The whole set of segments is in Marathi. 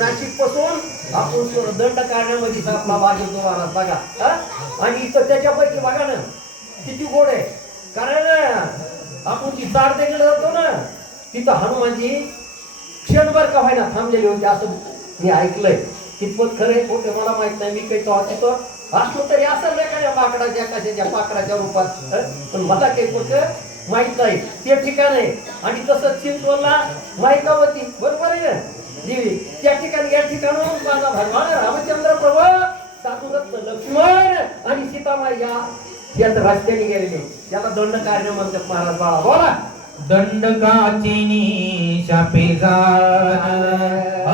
नाशिक पासून आपण दंड काढण्यामध्ये आपला भाग येतो महाराज बघा. आणि इथं त्याच्यापैकी बघा ना किती गोड आहे. कारण आपण जी चार देखील जातो ना तिथं हनुमानजी क्षणभर का व्हायना थांबलेले होते असं मी ऐकलंय. कितपत खरंय खोटे मला माहित नाही. मी काही तिथं असलो तरी असं एखाद्या माकडाच्या कशाच्या पाकडाच्या रूपात पण मला काही कुठं माहित नाही ते ठिकाण आहे. आणि तसंच चिंचवडला माहिकावती बरोबर आहे ना देवी त्या ठिकाणी या ठिकाणून माझा भगवान रामचंद्र प्रभू साधुरत्न लक्ष्मण आणि सीतामाई याच रस्त्याने गेलेले याला दंड कार्य म्हणतात महाराज. बाळा बोला. दंडकाचिनी शापे जाण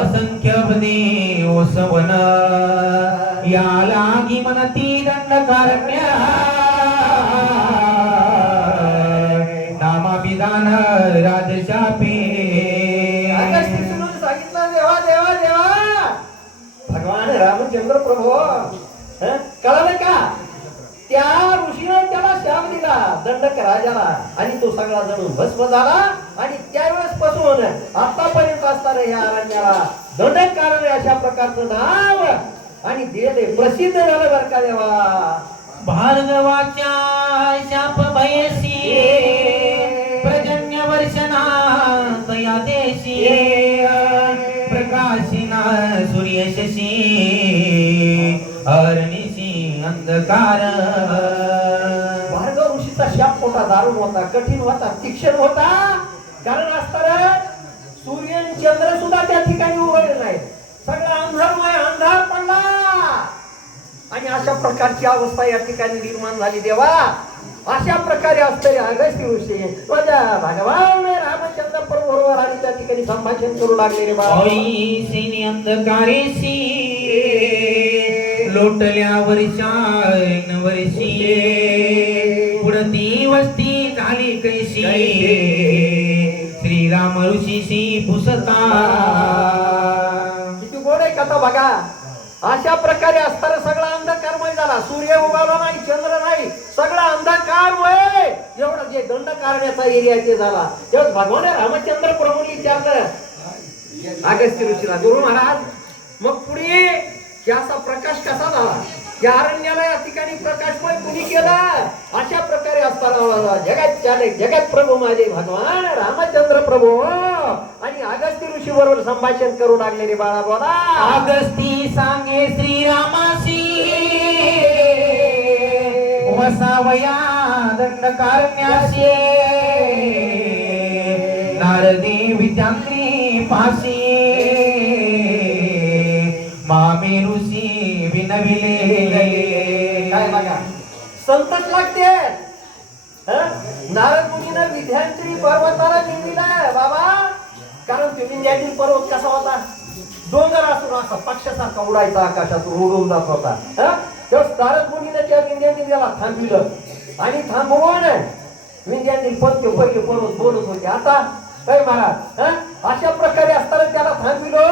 असंख्य पदे ओसवन या लागी मनती दंडकारण्या नामाभिधान राजशापे. सांगितलं देवा देवा देवा भगवान रामचंद्र प्रभू कळालं का त्या ऋषीने त्याला शाप दिला दंडक राजाला आणि तो सगळा जणून भस्म झाला. आणि त्यावेळेस पासून आतापर्यंत असणाऱ्या या अरण्याला दंडक कारण अशा प्रकारचं नाव आणि दिले प्रसिद्ध झालं बरं का देवा. भार्गवाच्या शाप भयसी प्रजन्य वर्षनात या देशी प्रकाशिना सूर्य शशी अरनिशी अंधकार. भार्गव ऋषीचा शाप होता, दारुण होता, कठीण होता, तीक्ष्ण होता. कारण असताना सूर्य चंद्र सुद्धा त्या ठिकाणी उघडले नाही. सगळा अंधारमय अंधार पडला आणि अशा प्रकारची अवस्था या ठिकाणी निर्माण झाली देवा. अशा प्रकारे असते अगस्त्य ऋषी माझ्या भगवान रामचंद्र बरोबर आणि त्या ठिकाणी संभाषण करू लागले रे बाबा. अंधकारेशी लोटल्या वर्षान वर्षी पुढती वस्ती झाली कैशी श्रीराम ऋषीशी पुसता. किती गोड आहे कथा बघा. अशा प्रकारे असताना सगळा अंधकारमय झाला. सूर्य उगवला नाही, चंद्र नाही, सगळा अंधकारमय. एवढं जे दंड काढण्याचा एरिया ते झाला. तेव्हा भगवान रामचंद्र प्रभूंनी विचारलं अगस्त्य ऋषीला गुरु महाराज मग पुढे याचा प्रकाश कसा झाला. या अरण्याला या ठिकाणी प्रकाशमय कुणी केला. अशा प्रकारे असताना जगात चालक जगत प्रभू माझे भगवान रामचंद्र प्रभू आणि अगस्त्य ऋषी बरोबर संभाषण करू लागलेले बाळा बोला. अगस्ती सांगे श्रीरामासी वसावया दंडकारण्यासी नारदी विद्यांत्री पाशी मामे ऋषी विनविले. काय बघा संतच लागते. नारद मुनीनं विद्यांत्री पर्वताला निवडला बाबा. कारण ते विंध्याचल पर्वत कसा होता. डोंगर असून असा पक्षासारखा उडायचा आकाशातून उडून जात होता. तेव्हा नारद मुनीनं त्या विंध्याचलला थांबविलं आणि थांबवून विंध्याचल पहिले पर्वत बोलत होते. आता काय महाराज अशा प्रकारे असताना त्याला थांबविलं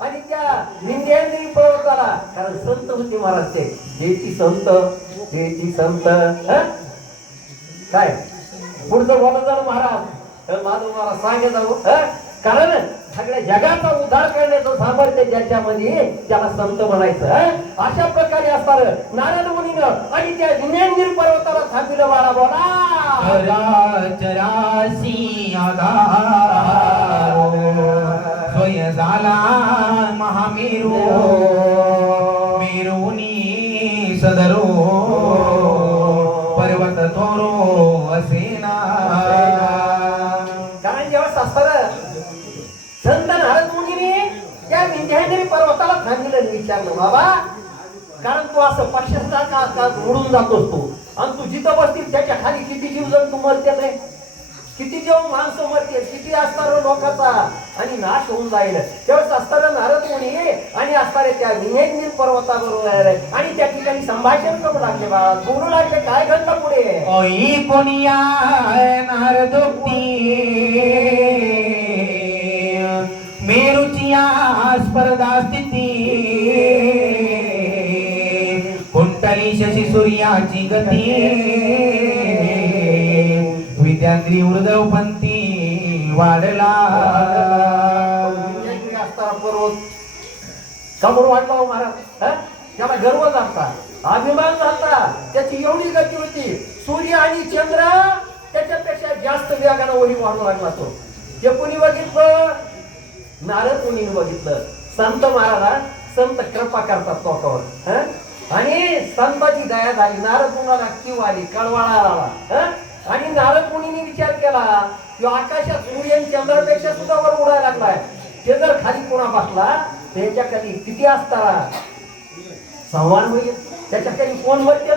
आणि त्या विंध्याचल पर्वताला कारण संत होते महाराज ते देती संत काय पुढचं बोलत झालं महाराज. माझं महाराज सांगे जाऊ कारण सगळ्या जगाचा उद्धार करण्याचं सामर्थ्य ज्याच्यामध्ये त्याला संत म्हणायचं. अशा प्रकारे असताना नारद मुनीनं आणि त्या विंध्याचल पर्वताला थांबविलं बाळा बोला. चरासी आधार स्वय झाला महामेरू मेरुनी सदरो पर्वत थोरो असेना. कारण जेव्हा असताना संत नारद मुनीने त्या विंध्याचल पर्वताला थांबविलं विचारलं बाबा कारण तू असं पक्षाचा उडून जातोस तू आणि तू जिथं बसतील त्याच्या खाली किती जीव जंतू मरते नाही, किती जेव्हा माणसं मरते, किती असणार लोकांचा आणि नाश होऊन जाईल. तेव्हाच असताना नारद मुनी आणि असणारे त्या विंध्याचल पर्वताबरोबर आणि त्या ठिकाणी संभाषण करू लागले बा. बोलू लागले काय घडलं पुढे. ओई कोणिया नारदोक्ती मेरुचिया स्पर्धा स्थिती कुंडली शशी सूर्याची गती विद्यांद्री उर्धवपंथी वाढला पर्वत का म्हणून वाटला हो महाराज? त्याला गर्व झाला, अभिमान झाला, त्याची एवढी गती होती, सूर्य आणि चंद्र त्याच्यापेक्षा जास्त वेगानं वही वाढू लागला तो. ते कोणी बघितलं? नारद मुनीने बघितलं. संत महाराज संत कृपा करतात लोकांवर, आणि संताची दया झाली. नारद मुनीला किव आली, कळवळा आला, आणि नारद मुनीने विचार केला की आकाशात सूर्य आणि चंद्रापेक्षा सुद्धा वर उडायला लागलाय. ते जर खाली कोणा बसला त्याच्या खाली किती असताना संवाद होईल. त्याच्या खाली कोण म्हणते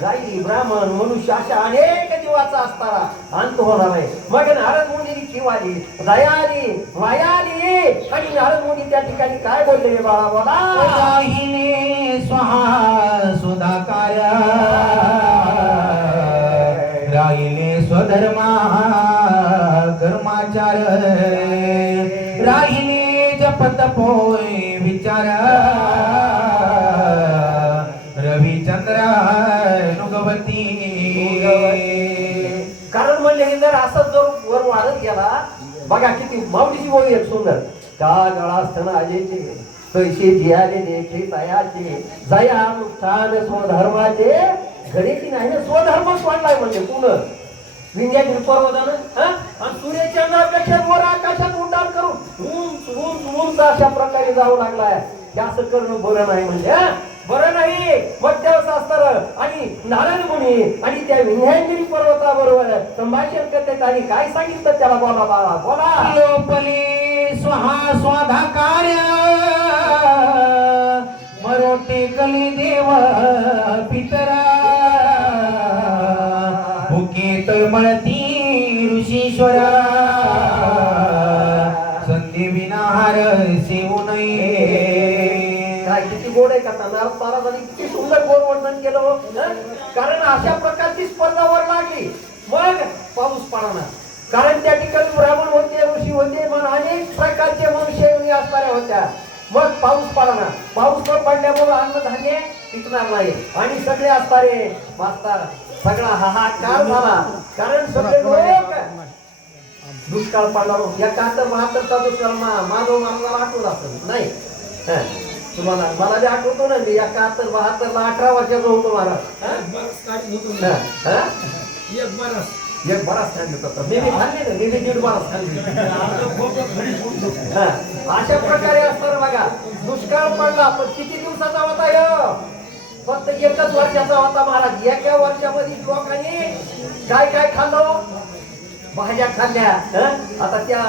गाई, ब्राह्मण, मनुष्य अशा अनेक जीवाचा असताना अंत होणार आहे. मग नारद मुनीची किव आली, दया आली, माया आली, आणि नारद मुनी त्या ठिकाणी काय बोलले रे बाळा? बोला. राहिले स्वहा सुधाकार, राहिले स्वधर्मा कर्माचार, राहिले जपत पोय विचार, रविचंद्र नुगवती. कारण म्हणले हे जर असं जर वर वाढत गेला, बघा किती माऊलीची बोली एक सुंदर. त्या गळा असताना अजयचे पैसे जियाले देखे तयाचे, जया अनुष्ठान स्वधर्माचे, घडीची नाही ना स्वधर्म सोडलाय म्हणजे पुन्हा विंध्यागिरी पर्वतानं, आणि सूर्यचंद्रापेक्षा वर आकाशात उड्डाण करून उंच उंच उंच अशा प्रकारे जाऊ लागलाय. हे असं करणं बरं नाही म्हणजे, बरं नाही. मग त्यावेळेस असतं आणि नारद मुनी आणि त्या विंध्यागिरी पर्वताबरोबर संभाषण करतात आणि काय सांगितलं त्याला? बोला बाळा, बोला. लोपले स्वहा स्वाधाकार, मरोटे कली देव पितरा, भुकेत मळती ऋषीश्वरा, संधी विनाहार सेवू नये. काय किती गोड आहे का नारद महाराजांनी किती सुंदर गोड वर्णन केलं हो. कारण अशा प्रकारची स्पर्धा वर लागली. मग पाऊस पडणार, कारण त्या ठिकाणी ब्राह्मण होते, ऋषी होते, मग अनेक प्रकारचे मनुष्य असणाऱ्या होत्या. मग पाऊस पडणार, पाऊस न पडल्यामुळे अन्नधान्य पिकणार नाही, आणि सगळे असणारे वाचतात. सगळा हाहाकार झाला, कारण सगळे लोक दुष्काळ पडला. या 71-72चा दुष्काळ माधव महाराजाला आठवत असत नाही? तुम्हाला मला जे आठवतो ना, मी या 71-72ला 18 वर्षाचा होतो महाराज. एक बराच खाल्ले होता मी खाल्ले ना, मी 1.5 बराच खाल्ले. अशा प्रकारे असतं बघा. दुष्काळ पडला, पण किती दिवसाचा होता ह्यो? फक्त 1च वर्षाचा होता महाराज. एका वर्षामध्ये लोकांनी काय काय खाल्लं? भाज्या खाल्ल्या. आता त्या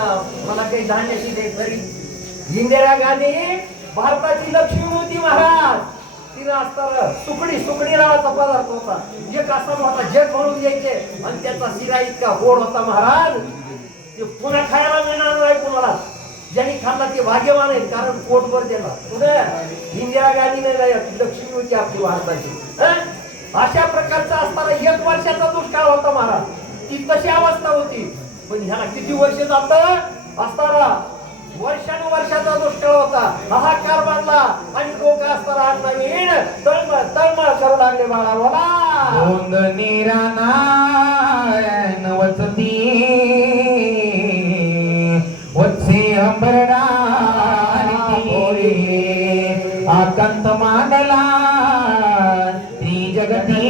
मला काही धान्याची दे तरी. इंदिरा गांधी भारताची लक्ष्मी होती महाराज. तिला असताना सुकडी नावाचा पदार्थ होता, एक असा मोठा जग म्हणून द्यायचे, आणि त्याचा शिरा इतका गोड होता महाराज, ते पुन्हा खायला मिळणार नाही कुणाला. ज्यांनी खाल्ला ते भाग्यवान आहेत, कारण पोटभर दिला. कुठे इंदिरा गांधीने लक्ष्मी होती आपली भारताची. अशा प्रकारचा असताना 1 वर्षाचा दुष्काळ होता महाराज. ती तशी अवस्था होती. पण ह्याला किती वर्ष जात असताना वर्षानुवर्षाचा दुष्काळ होता. हाहाकार बांधला, आणि लोक असताना नवीन तळमळ करू लागले. बाळा, बोला. गोंद निराना वचती, वत्से अंबरडा आकांत मांडला त्रिजगती,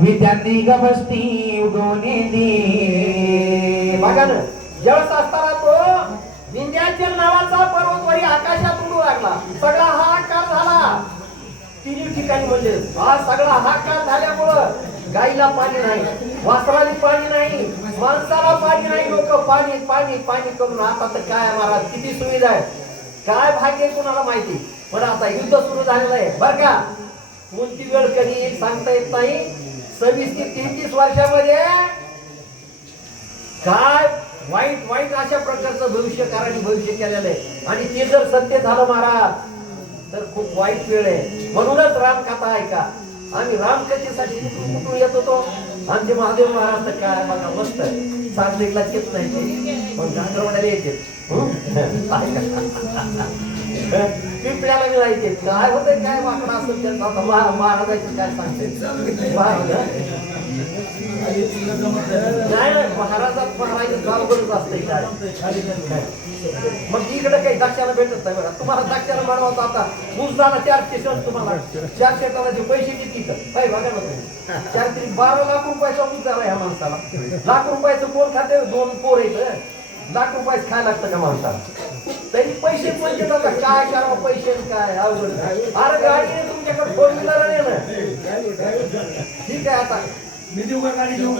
विद्यार्थी गबस्ती उगवणे दे. बघा ना, ज्यावेळेस असताना तो विंध्याचल नावाचा पर्वतवरी आकाशात उडू लागला. सगळा हाहाकार झाला तिन्ही ठिकाणी. म्हणजे हा सगळा हाहाकार झाल्यामुळं गाईला पाणी नाही, वासराला पाणी नाही, माणसाला पाणी नाही. लोक पाणी पाणी पाणी करून. आता तर काय महाराज किती सुविधा आहे, काय भाग्य कुणाला माहिती. पण आता युद्ध सुरू झालेलं आहे बरं का. कोणती वेळ कधी येईल सांगता येत नाही. 26 ते 33 वर्षामध्ये काय वाईट अशा प्रकारचं भविष्यकारांनी भविष्य केलेलं आहे, आणि ते जर सत्य झालं महाराज तर खूप वाईट वेळ आहे. म्हणूनच रामकथा ऐका. आम्ही रामकथेसाठी कुठून येत होतो. आमचे महादेव महाराज तर काय बघा मस्त सांगलीला येत नाही, पण गांधरवाड्याला येते. पिंपळ्याला मी जायचे. काय होतंय काय वाकडा असं त्यांचा महाराजांचं काय सांगते. नाही महाराजात महाराज बरोबरच असते काय. मग इकडे काही दाक्षाला भेटत नाही बघा. तुम्हाला दाक्षाला बनवायचं आता ऊस झाला 400 टन, तुम्हाला 400 टनाचे पैसे किती काय बघा ना तुम्ही. 4 लाख रुपयाचा ऊस झाला ह्या माणसाला. लाख रुपयाचं कोण खाते? 2 पोर येत. लाख रुपयाचं खायला लागतं का माणसाला? तरी पैसे म्हणजे आता काय करावं पैसे काय अवघड. अरे गाडी तुमच्याकडे 4 व्हीलर आहे ना. ठीक आहे आता मी देऊ का गाडी घेऊ